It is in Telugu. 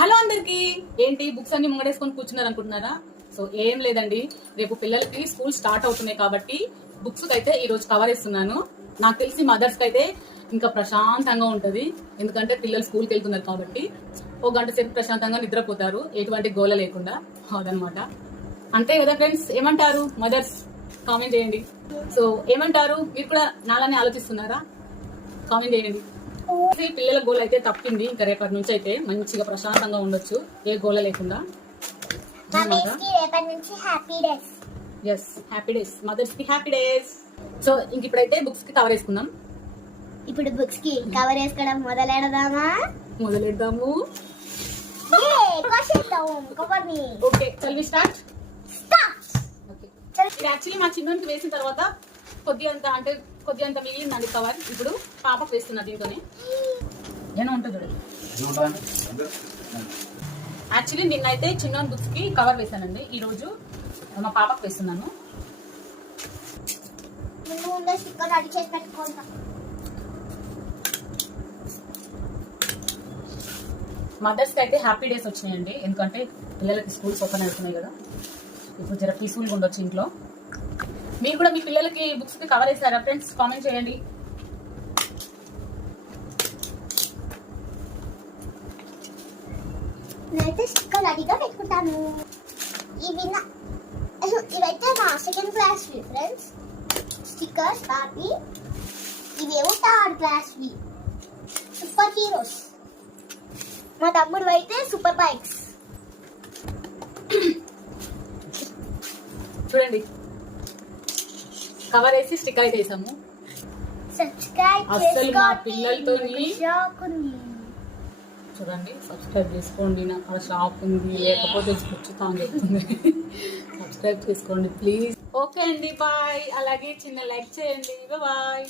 హలో అందరికి, ఏంటి బుక్స్ అన్ని ముంగడేసుకొని కూర్చున్నారు అనుకుంటున్నారా? సో ఏం లేదండి, రేపు పిల్లలకి స్కూల్ స్టార్ట్ అవుతున్నాయి కాబట్టి బుక్స్ అయితే ఈ రోజు కవర్ ఇస్తున్నాను. నాకు తెలిసి మదర్స్ కి అయితే ఇంకా ప్రశాంతంగా ఉంటది, ఎందుకంటే పిల్లలు స్కూల్కి వెళ్తున్నారు కాబట్టి ఒక గంట సేపు ప్రశాంతంగా నిద్రపోతారు, ఎటువంటి గోల లేకుండా. అదనమాట, అంతే కదా ఫ్రెండ్స్? ఏమంటారు మదర్స్? కామెంట్ చేయండి. సో ఏమంటారు, మీరు కూడా నాలానే ఆలోచిస్తున్నారా? కామెంట్ చేయండి. పిల్లల గోల్ అయితే తప్పింది, ఇంకా రేపటి నుంచి అయితే మంచిగా ప్రశాంతంగా ఉండొచ్చు, ఏ గోల లేకుండా. ఎస్, హ్యాపీ డేస్, మదర్స్ కి హ్యాపీ డేస్. సో ఇంక ఇప్పుడైతే బుక్స్ కి కవర్ వేసుకుందాం. ఇప్పుడు బుక్స్ కి కవర్ వేసుకోవడం మొదలెడదాము. ఓకే, చల్ వి స్టార్ట్. యాక్చువల్లీ మా చిన్నోనికి వేసిన తర్వాత కొద్దిగంత మిగిలిందండి కవర్. ఇప్పుడు పాపకు వేస్తున్నా దీంతోనే. ఏమో ఉంటుంది చూడండి. యాక్చువల్లీ నిన్నైతే చిన్న బుక్స్ కి కవర్ వేసానండి, ఈ రోజు మా పాపకు వేస్తున్నాను. మదర్స్ కి అయితే హ్యాపీ డేస్ వచ్చినాయండి, ఎందుకంటే పిల్లలకి స్కూల్స్ ఓపెన్ అవుతున్నాయి కదా, ఇప్పుడు జర పీస్ఫుల్గా ఉండొచ్చు ఇంట్లో. మీరు కూడా మీ పిల్లలకి బుక్స్ కి కవర్ వేసారా ఫ్రెండ్స్? కామెంట్ చేయండి. నేనైతే స్టిక్కర్ రెడీగా పెట్టుకుంటాను. ఇవైతే మా second class friends stickers Bobby. ఇవేమో థర్డ్ క్లాస్ సూపర్ హీరోస్. మా తమ్ముడు అయితే సూపర్ బైక్స్. చూడండి, కవర్ వేసి స్టిక్కర్ అయితే వేసాము. అసలు మా పిల్లలతో చూడండి, సబ్స్క్రైబ్ చేసుకోండి. నాకు అక్కడ షాప్ ఉంది, లేకపోతే కూర్చుతా అని చెప్తుంది. సబ్స్క్రైబ్ చేసుకోండి ప్లీజ్. ఓకే అండి, బాయ్. అలాగే చిన్న లైక్ చేయండి. బాయ్.